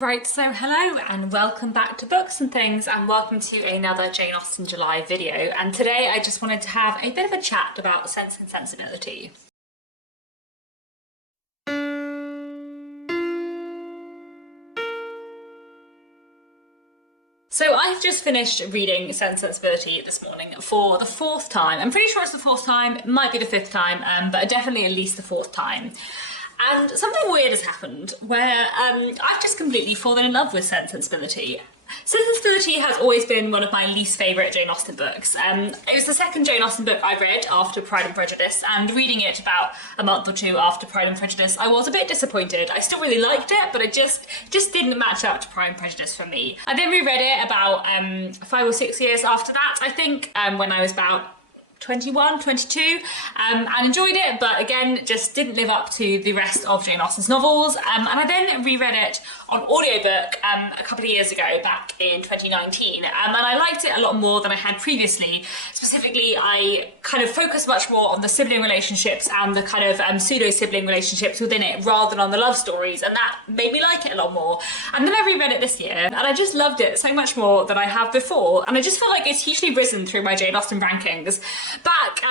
Right, so hello and welcome back to Books and Things, and welcome to another Jane Austen July video. And today I just wanted to have a bit of a chat about Sense and Sensibility. So I've just finished reading Sense and Sensibility this morning for the fourth time. I'm pretty sure it's the fourth time, it might be the fifth time, but definitely at least the fourth time. And something weird has happened where I've just completely fallen in love with Sense and Sensibility. Sense and Sensibility has always been one of my least favourite Jane Austen books. It was the second Jane Austen book I read after Pride and Prejudice, and reading it about a month or two after Pride and Prejudice, I was a bit disappointed. I still really liked it, but it just didn't match up to Pride and Prejudice for me. I then reread it about 5 or 6 years after that, I think, when I was about 21, 22, and enjoyed it, but again, just didn't live up to the rest of Jane Austen's novels. And I then reread it on audiobook a couple of years ago, back in 2019, and I liked it a lot more than I had previously. Specifically, I kind of focused much more on the sibling relationships and the kind of pseudo-sibling relationships within it, rather than on the love stories, and that made me like it a lot more. And then I reread it this year, and I just loved it so much more than I have before, and I just felt like it's hugely risen through my Jane Austen rankings. Back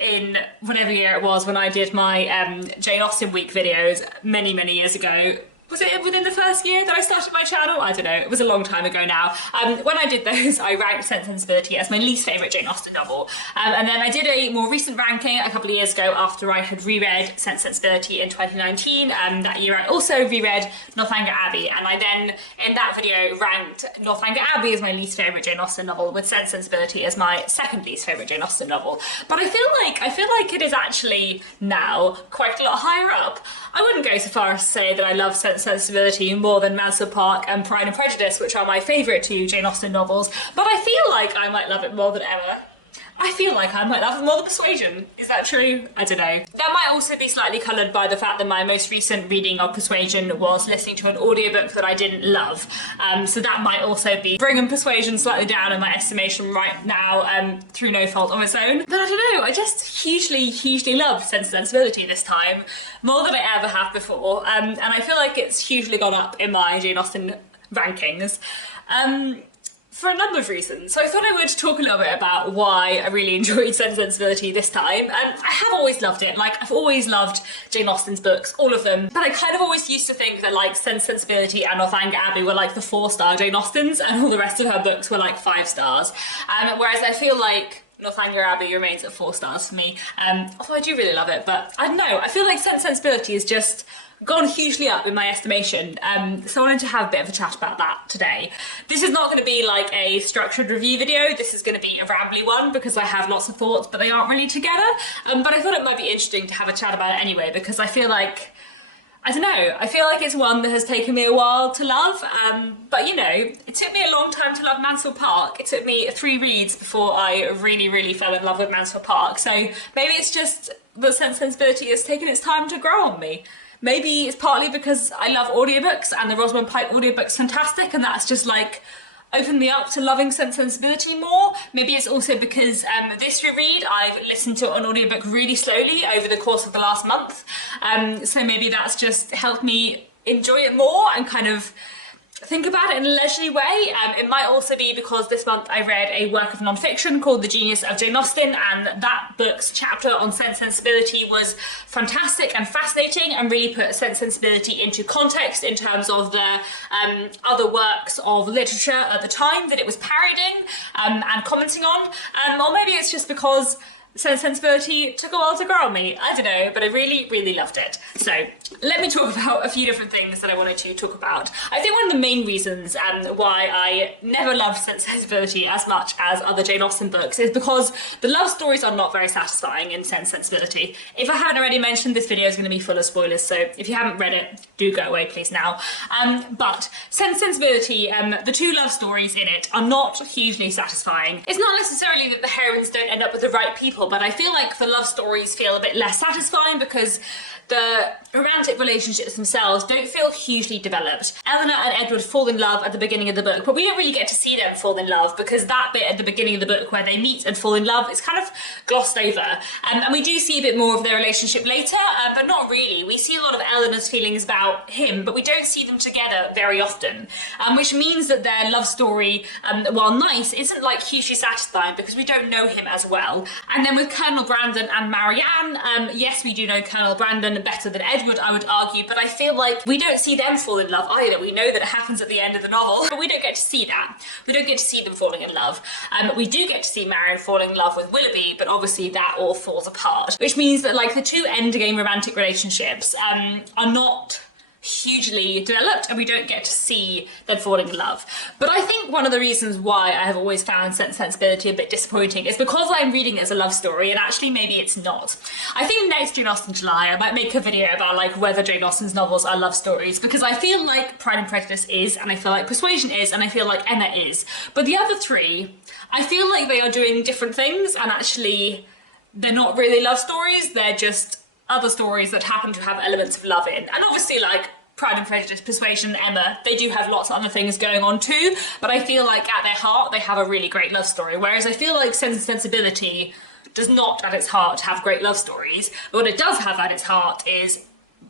in whatever year it was when I did my Jane Austen week videos many years ago. Was it within the first year that I started my channel? I don't know, it was a long time ago now. When I did those, I ranked Sense and Sensibility as my least favourite Jane Austen novel. And then I did a more recent ranking a couple of years ago after I had reread Sense and Sensibility in 2019. That year I also reread Northanger Abbey, and I then, in that video, ranked Northanger Abbey as my least favourite Jane Austen novel, with Sense and Sensibility as my second least favourite Jane Austen novel. But I feel like it is actually now quite a lot higher up. I wouldn't go so far as to say that I love Sense and Sensibility more than Mansfield Park and Pride and Prejudice, which are my favourite two Jane Austen novels, but I feel like I might love it more than Emma. I feel like I might love it more than Persuasion. Is that true? I don't know. That might also be slightly coloured by the fact that my most recent reading of Persuasion was listening to an audiobook that I didn't love. So that might also be bringing Persuasion slightly down in my estimation right now, through no fault of its own. But I don't know, I just hugely loved Sense and Sensibility this time, more than I ever have before. And I feel like it's hugely gone up in my Jane Austen rankings. For a number of reasons. So I thought I would talk a little bit about why I really enjoyed Sense and Sensibility this time. I have always loved it. Like, I've always loved Jane Austen's books, all of them. But I kind of always used to think that like Sense and Sensibility and Northanger Abbey were like the 4-star Jane Austens, and all the rest of her books were like 5 stars. Whereas I feel like Northanger Abbey remains at 4 stars for me. Although I do really love it, but I don't know. I feel like Sense and Sensibility is just gone hugely up in my estimation, so I wanted to have a bit of a chat about that today. This is not going to be like a structured review video, this is going to be a rambly one because I have lots of thoughts but they aren't really together, but I thought it might be interesting to have a chat about it anyway, because I feel like, I don't know, I feel like it's one that has taken me a while to love, but you know, it took me a long time to love Mansfield Park. It took me 3 reads before I really fell in love with Mansfield Park, so maybe it's just that Sense and Sensibility has taken its time to grow on me. Maybe it's partly because I love audiobooks and the Rosamund Pike audiobook's fantastic, and that's just like opened me up to loving Sense and Sensibility more. Maybe it's also because this reread I've listened to an audiobook really slowly over the course of the last month, so maybe that's just helped me enjoy it more and kind of think about it in a leisurely way. It might also be because this month I read a work of non-fiction called The Genius of Jane Austen, and that book's chapter on Sense and Sensibility was fantastic and fascinating and really put Sense and Sensibility into context in terms of the other works of literature at the time that it was parodying and commenting on. Or maybe it's just because Sense and Sensibility took a while to grow on me. I don't know, but I really loved it. So let me talk about a few different things that I wanted to talk about. I think one of the main reasons why I never loved Sense and Sensibility as much as other Jane Austen books is because the love stories are not very satisfying in Sense and Sensibility. If I haven't already mentioned, this video is going to be full of spoilers, so if you haven't read it, do go away please now. But Sense and Sensibility, the 2 love stories in it are not hugely satisfying. It's not necessarily that the heroines don't end up with the right people novel, but I feel like the love stories feel a bit less satisfying because the romantic relationships themselves don't feel hugely developed. Eleanor and Edward fall in love at the beginning of the book, but we don't really get to see them fall in love because that bit at the beginning of the book where they meet and fall in love is kind of glossed over. And we do see a bit more of their relationship later, but not really. We see a lot of Eleanor's feelings about him, but we don't see them together very often, which means that their love story, while nice, isn't like hugely satisfying because we don't know him as well. And then with Colonel Brandon and Marianne, yes, we do know Colonel Brandon better than Edward, I would argue, but I feel like we don't see them fall in love either. We know that it happens at the end of the novel, but we don't get to see that. We don't get to see them falling in love. We do get to see Marianne falling in love with Willoughby, but obviously that all falls apart, which means that like the two endgame romantic relationships are not hugely developed and we don't get to see them falling in love. But I think one of the reasons why I have always found Sense and Sensibility a bit disappointing is because I'm reading it as a love story and actually maybe it's not. I think next Jane Austen July I might make a video about like whether Jane Austen's novels are love stories, because I feel like Pride and Prejudice is, and I feel like Persuasion is, and I feel like Emma is. But the other three, I feel like they are doing different things and actually they're not really love stories, they're just other stories that happen to have elements of love in. And obviously like Pride and Prejudice, Persuasion, Emma, they do have lots of other things going on too, but I feel like at their heart they have a really great love story, whereas I feel like Sense and Sensibility does not at its heart have great love stories. But what it does have at its heart is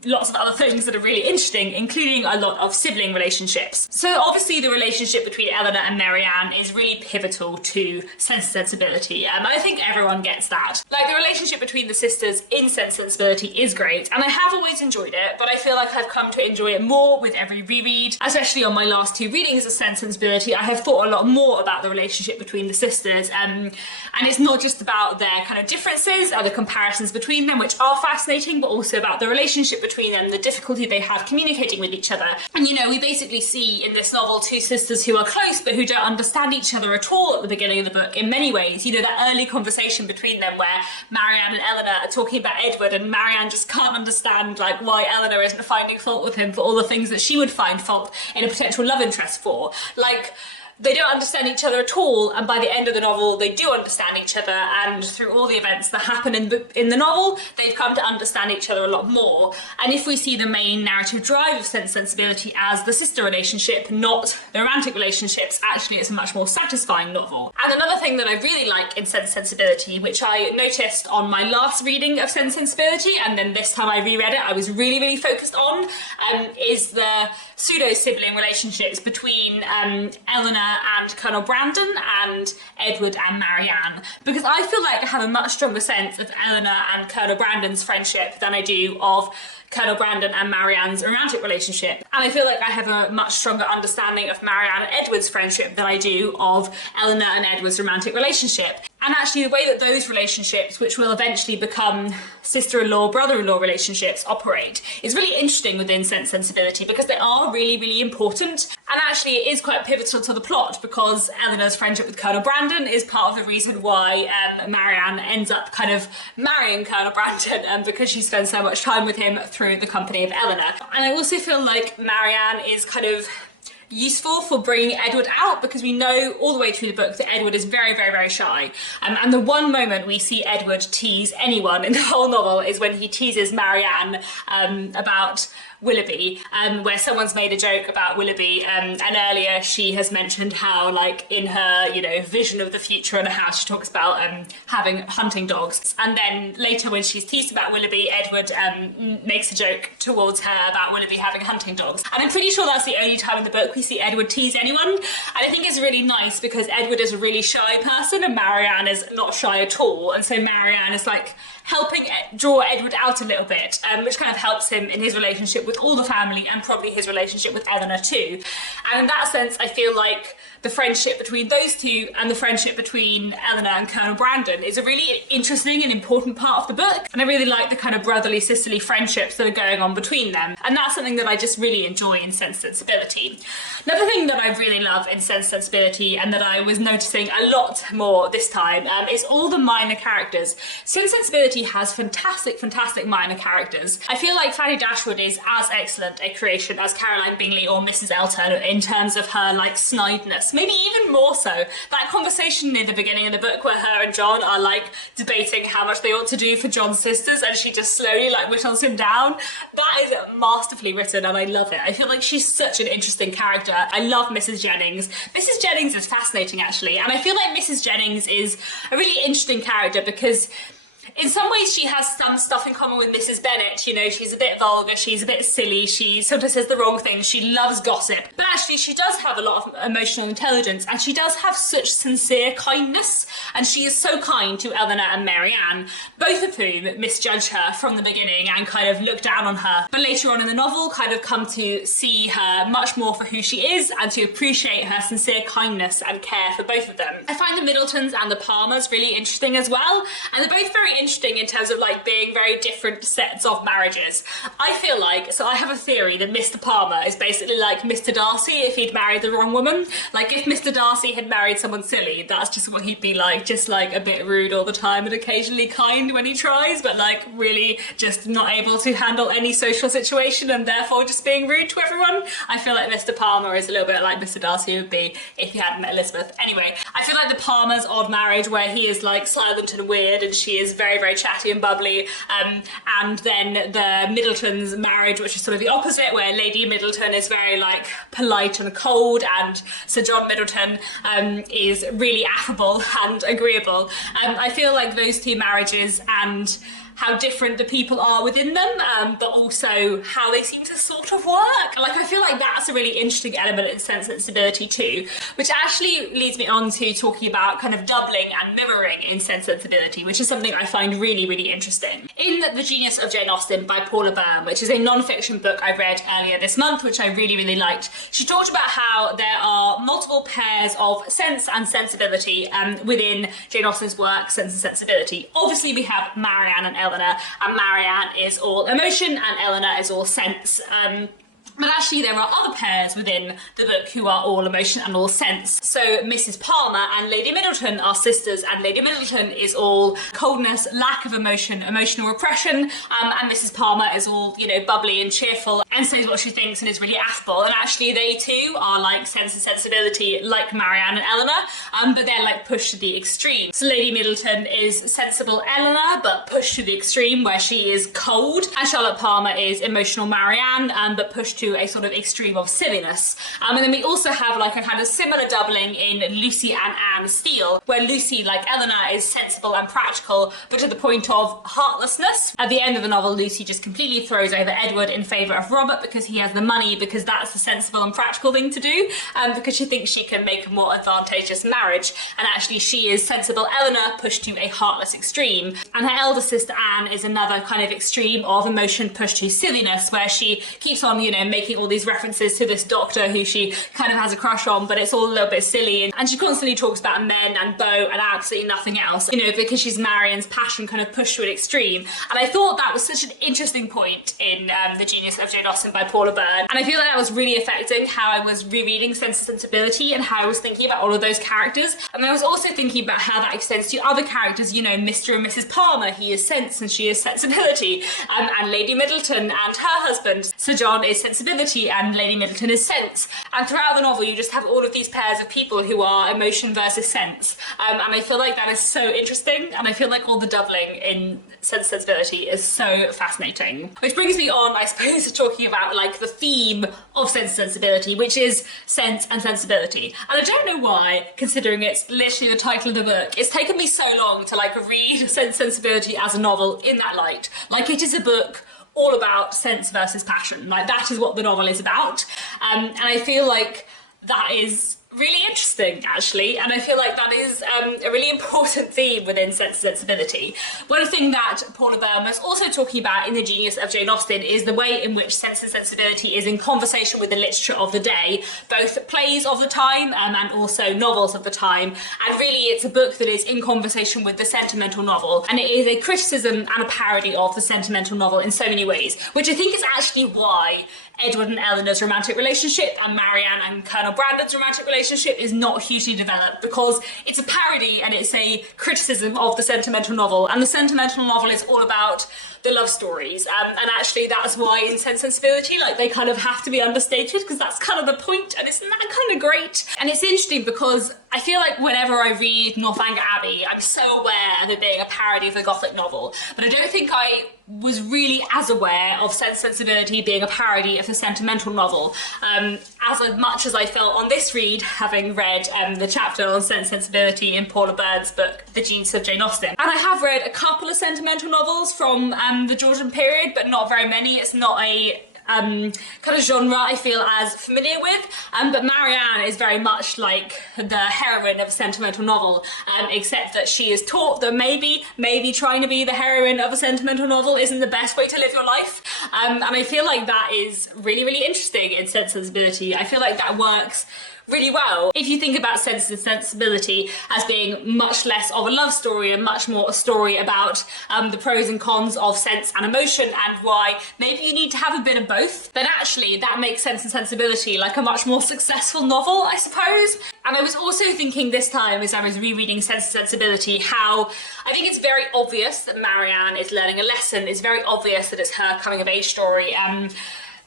lots of other things that are really interesting, including a lot of sibling relationships. So obviously the relationship between Eleanor and Marianne is really pivotal to Sense and Sensibility. I think everyone gets that. Like the relationship between the sisters in Sense and Sensibility is great, and I have always enjoyed it, but I feel like I've come to enjoy it more with every reread, especially on my last two readings of Sense and Sensibility. I have thought a lot more about the relationship between the sisters, and it's not just about their kind of differences or the comparisons between them, which are fascinating, but also about the relationship between them, the difficulty they have communicating with each other. And you know, we basically see in this novel two sisters who are close but who don't understand each other at all at the beginning of the book in many ways. You know, that early conversation between them where Marianne and Eleanor are talking about Edward and Marianne just can't understand like why Eleanor isn't finding fault with him for all the things that she would find fault in a potential love interest for. Like, they don't understand each other at all, and by the end of the novel they do understand each other, and through all the events that happen in the novel they've come to understand each other a lot more. And if we see the main narrative drive of Sense and Sensibility as the sister relationship, not the romantic relationships, actually it's a much more satisfying novel. And another thing that I really like in Sense and Sensibility, which I noticed on my last reading of Sense and Sensibility, and then this time I reread it I was really focused on, is the pseudo-sibling relationships between Eleanor and Colonel Brandon and Edward and Marianne, because I feel like I have a much stronger sense of Eleanor and Colonel Brandon's friendship than I do of Colonel Brandon and Marianne's romantic relationship. And I feel like I have a much stronger understanding of Marianne and Edward's friendship than I do of Eleanor and Edward's romantic relationship. And actually the way that those relationships, which will eventually become sister-in-law, brother-in-law relationships, operate is really interesting within Sense and Sensibility, because they are really important. And actually it is quite pivotal to the plot, because Eleanor's friendship with Colonel Brandon is part of the reason why Marianne ends up kind of marrying Colonel Brandon, because she spends so much time with him through the company of Eleanor. And I also feel like Marianne is kind of useful for bringing Edward out, because we know all the way through the book that Edward is very shy, and the one moment we see Edward tease anyone in the whole novel is when he teases Marianne about Willoughby, where someone's made a joke about Willoughby, and earlier she has mentioned how, like, in her, you know, vision of the future in a house, she talks about having hunting dogs, and then later when she's teased about Willoughby, Edward makes a joke towards her about Willoughby having hunting dogs. And I'm pretty sure that's the only time in the book we see Edward tease anyone, and I think it's really nice because Edward is a really shy person and Marianne is not shy at all, and so Marianne is like helping draw Edward out a little bit, which kind of helps him in his relationship with all the family and probably his relationship with Eleanor too. And in that sense, I feel like the friendship between those two and the friendship between Eleanor and Colonel Brandon is a really interesting and important part of the book. And I really like the kind of brotherly, sisterly friendships that are going on between them. And that's something that I just really enjoy in Sense and Sensibility. Another thing that I really love in Sense and Sensibility, and that I was noticing a lot more this time, is all the minor characters. Sense and Sensibility has fantastic minor characters. I feel like Fanny Dashwood is as excellent a creation as Caroline Bingley or Mrs. Elton in terms of her like snideness. maybe even more so. That conversation near the beginning of the book where her and John are like debating how much they ought to do for John's sisters, and she just slowly like whittles him down. That is masterfully written, and I love it. I feel like she's such an interesting character. I love Mrs. Jennings. Mrs. Jennings is fascinating, actually, and I feel like Mrs. Jennings is a really interesting character because in some ways she has some stuff in common with Mrs. Bennet. You know, she's a bit vulgar, she's a bit silly, she sometimes says the wrong thing, she loves gossip. But actually she does have a lot of emotional intelligence, and she does have such sincere kindness, and she is so kind to Eleanor and Marianne, both of whom misjudge her from the beginning and kind of look down on her. But later on in the novel kind of come to see her much more for who she is and to appreciate her sincere kindness and care for both of them. I find the Middletons and the Palmers really interesting as well, and they're both very interesting in terms of like being very different sets of marriages. I feel like, so I have a theory that Mr. Palmer is basically like Mr. Darcy if he'd married the wrong woman. Like if Mr. Darcy had married someone silly, that's just what he'd be like, just like a bit rude all the time and occasionally kind when he tries, but like really just not able to handle any social situation and therefore just being rude to everyone. I feel like Mr. Palmer is a little bit like Mr. Darcy would be if he hadn't met Elizabeth. Anyway, I feel like the Palmer's odd marriage where he is like silent and weird and she is very, very chatty and bubbly, and then the Middleton's marriage, which is sort of the opposite, where Lady Middleton is very like polite and cold, and Sir John Middleton is really affable and agreeable. I feel like those two marriages and how different the people are within them, but also how they seem to sort of work. Like, I feel like that's a really interesting element in Sense and Sensibility too, which actually leads me on to talking about kind of doubling and mirroring in Sense and Sensibility, which is something I find really, really interesting. In The Genius of Jane Austen by Paula Byrne, which is a non-fiction book I read earlier this month, which I really, really liked, she talked about how there are multiple pairs of sense and sensibility within Jane Austen's work, Sense and Sensibility. Obviously, we have Marianne and Eleanor, and Marianne is all emotion and Eleanor is all sense. But actually there are other pairs within the book who are all emotion and all sense. So Mrs. Palmer and Lady Middleton are sisters, and Lady Middleton is all coldness, lack of emotion, emotional repression, and Mrs. Palmer is all, you know, bubbly and cheerful and says what she thinks and is really affable. And actually they too are like Sense and Sensibility, like Marianne and Eleanor, but they're like pushed to the extreme. So Lady Middleton is sensible Eleanor, but pushed to the extreme where she is cold, and Charlotte Palmer is emotional Marianne, but pushed to a sort of extreme of silliness. And then we also have like a kind of similar doubling in Lucy and Anne Steele, where Lucy, like Eleanor, is sensible and practical, but to the point of heartlessness. At the end of the novel, Lucy just completely throws over Edward in favour of Robert because he has the money, because that's the sensible and practical thing to do, because she thinks she can make a more advantageous marriage. And actually she is sensible Eleanor pushed to a heartless extreme. And her elder sister Anne is another kind of extreme of emotion pushed to silliness, where she keeps on, you know, making all these references to this doctor who she kind of has a crush on, but it's all a little bit silly, and she constantly talks about men and beaux and absolutely nothing else, you know, because she's Marianne's passion kind of pushed to an extreme. And I thought that was such an interesting point in The Genius of Jane Austen by Paula Byrne, and I feel like that was really affecting how I was rereading Sense and Sensibility and how I was thinking about all of those characters. And I was also thinking about how that extends to other characters, you know, Mr. and Mrs. Palmer, he is sense and she is sensibility, and Lady Middleton and her husband, Sir John, is sensibility and Lady Middleton is sense. And throughout the novel you just have all of these pairs of people who are emotion versus sense, and I feel like that is so interesting, and I feel like all the doubling in Sense and Sensibility is so fascinating. Which brings me on, I suppose, to talking about like the theme of Sense and Sensibility, which is sense and sensibility. And I don't know why, considering it's literally the title of the book, it's taken me so long to like read Sense and Sensibility as a novel in that light. Like, it is a book all about sense versus passion. Like, that is what the novel is about. And I feel like that is really interesting, actually, and I feel like that is a really important theme within Sense and Sensibility. One thing that Paula Byrne was also talking about in The Genius of Jane Austen is the way in which Sense and Sensibility is in conversation with the literature of the day, both plays of the time and also novels of the time, and really it's a book that is in conversation with the sentimental novel, and it is a criticism and a parody of the sentimental novel in so many ways, which I think is actually why Edward and Eleanor's romantic relationship and Marianne and Colonel Brandon's romantic relationship is not hugely developed, because it's a parody and it's a criticism of the sentimental novel, and the sentimental novel is all about the love stories, and actually that's why in Sense and Sensibility, like, they kind of have to be understated, because that's kind of the point, and isn't that kind of great? And it's interesting because I feel like whenever I read Northanger Abbey, I'm so aware of it being a parody of a Gothic novel, but I don't think I was really as aware of Sense and Sensibility being a parody of a sentimental novel, as much as I felt on this read, having read the chapter on Sense and Sensibility in Paula Byrne's book, The Genius of Jane Austen. And I have read a couple of sentimental novels from the Georgian period, but not very many. It's not a kind of genre I feel as familiar with, but Marianne is very much like the heroine of a sentimental novel, except that she is taught that maybe trying to be the heroine of a sentimental novel isn't the best way to live your life, and I feel like that is really, really interesting in Sense and Sensibility. I feel like that works really well. If you think about Sense and Sensibility as being much less of a love story and much more a story about the pros and cons of sense and emotion, and why maybe you need to have a bit of both, then actually that makes Sense and Sensibility like a much more successful novel, I suppose. And I was also thinking this time as I was rereading Sense and Sensibility, how I think it's very obvious that Marianne is learning a lesson. It's very obvious that it's her coming of age story.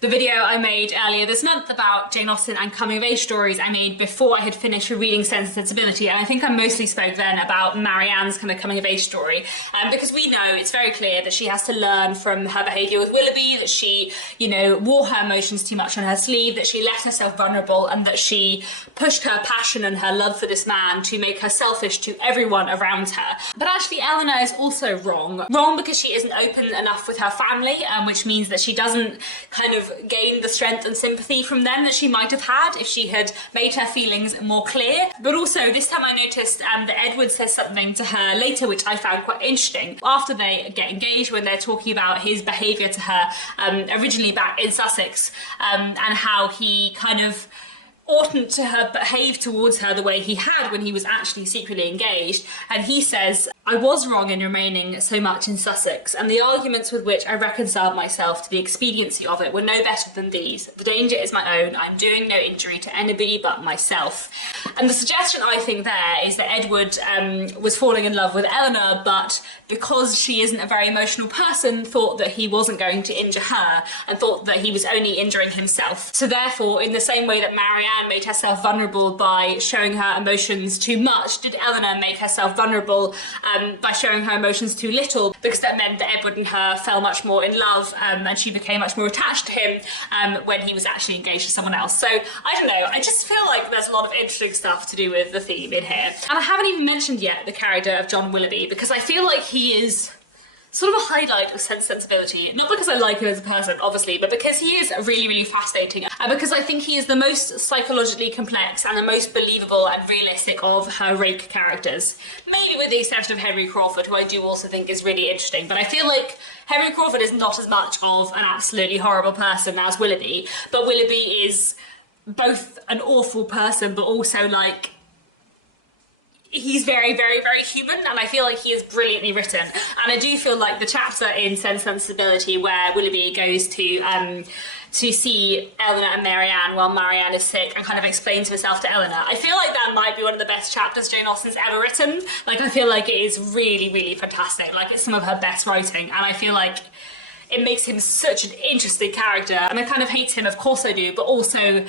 The video I made earlier this month about Jane Austen and coming-of-age stories I made before I had finished reading Sense and Sensibility, and I think I mostly spoke then about Marianne's kind of coming-of-age story, because we know it's very clear that she has to learn from her behaviour with Willoughby, that she, you know, wore her emotions too much on her sleeve, that she let herself vulnerable, and that she pushed her passion and her love for this man to make her selfish to everyone around her. But actually Eleanor is also wrong. Wrong because she isn't open enough with her family, which means that she doesn't kind of gain the strength and sympathy from them that she might have had if she had made her feelings more clear. But also this time I noticed that Edward says something to her later which I found quite interesting. After they get engaged, when they're talking about his behaviour to her originally back in Sussex, and how he kind of oughtn't to have behaved towards her the way he had when he was actually secretly engaged, and he says, "I was wrong in remaining so much in Sussex, and the arguments with which I reconciled myself to the expediency of it were no better than these. The danger is my own, I am doing no injury to anybody but myself." And the suggestion I think there is that Edward was falling in love with Eleanor, but because she isn't a very emotional person, thought that he wasn't going to injure her, and thought that he was only injuring himself. So therefore, in the same way that Marianne made herself vulnerable by showing her emotions too much, did Eleanor make herself vulnerable by showing her emotions too little, because that meant that Edward and her fell much more in love, and she became much more attached to him when he was actually engaged to someone else. So I don't know, I just feel like there's a lot of interesting stuff to do with the theme in here. And I haven't even mentioned yet the character of John Willoughby, because I feel like he is sort of a highlight of Sense and Sensibility, not because I like him as a person, obviously, but because he is really, really fascinating, and because I think he is the most psychologically complex and the most believable and realistic of her rake characters. Maybe with the exception of Henry Crawford, who I do also think is really interesting, but I feel like Henry Crawford is not as much of an absolutely horrible person as Willoughby, but Willoughby is both an awful person, but also like, he's very, very, very human, and I feel like he is brilliantly written. And I do feel like the chapter in Sense and Sensibility where Willoughby goes to see Eleanor and Marianne while Marianne is sick and kind of explains herself to Eleanor, I feel like that might be one of the best chapters Jane Austen's ever written. Like, I feel like it is really, really fantastic. Like, it's some of her best writing, and I feel like it makes him such an interesting character. And I kind of hate him, of course I do, but also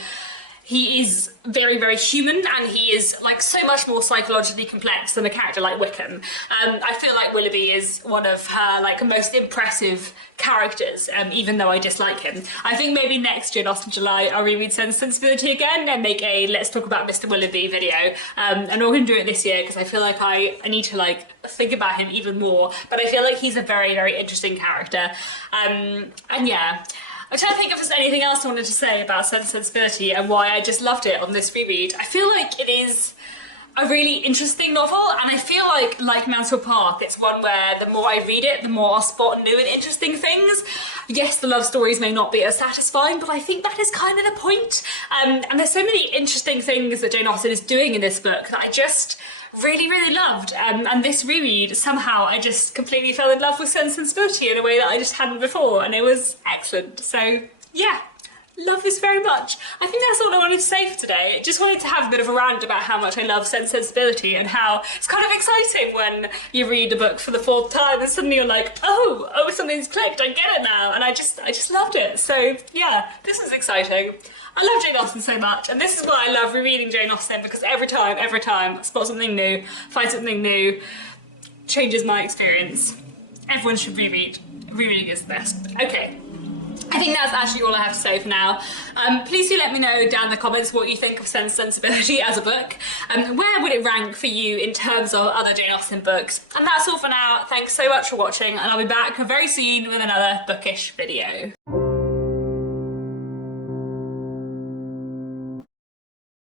he is very, very human, and he is like so much more psychologically complex than a character like Wickham. I feel like Willoughby is one of her like most impressive characters, even though I dislike him. I think maybe next Jane Austen July I'll reread Sense and Sensibility again and make a Let's Talk About Mr. Willoughby video. And we're going to do it this year because I feel like I need to like think about him even more. But I feel like he's a very, very interesting character. And yeah. I'm trying to think if there's anything else I wanted to say about Sense and Sensibility and why I just loved it on this reread. I feel like it is a really interesting novel, and I feel like Mansfield Park, it's one where the more I read it, the more I'll spot new and interesting things. Yes, the love stories may not be as satisfying, but I think that is kind of the point. And there's so many interesting things that Jane Austen is doing in this book that I just really, really loved. And this reread, somehow I just completely fell in love with Sense and Sensibility in a way that I just hadn't before, and it was excellent. So yeah, love this very much. I think that's all I wanted to say for today. Just wanted to have a bit of a rant about how much I love Sense and Sensibility and how it's kind of exciting when you read a book for the 4th time and suddenly you're like, oh, something's clicked, I get it now. And I just loved it. So yeah, this is exciting. I love Jane Austen so much, and this is why I love rereading Jane Austen, because every time, I spot something new, find something new, changes my experience. Everyone should reread. Rereading is the best. Okay. I think that's actually all I have to say for now. Please do let me know down in the comments what you think of Sense and Sensibility as a book. Where would it rank for you in terms of other Jane Austen books? And that's all for now. Thanks so much for watching, and I'll be back very soon with another bookish video.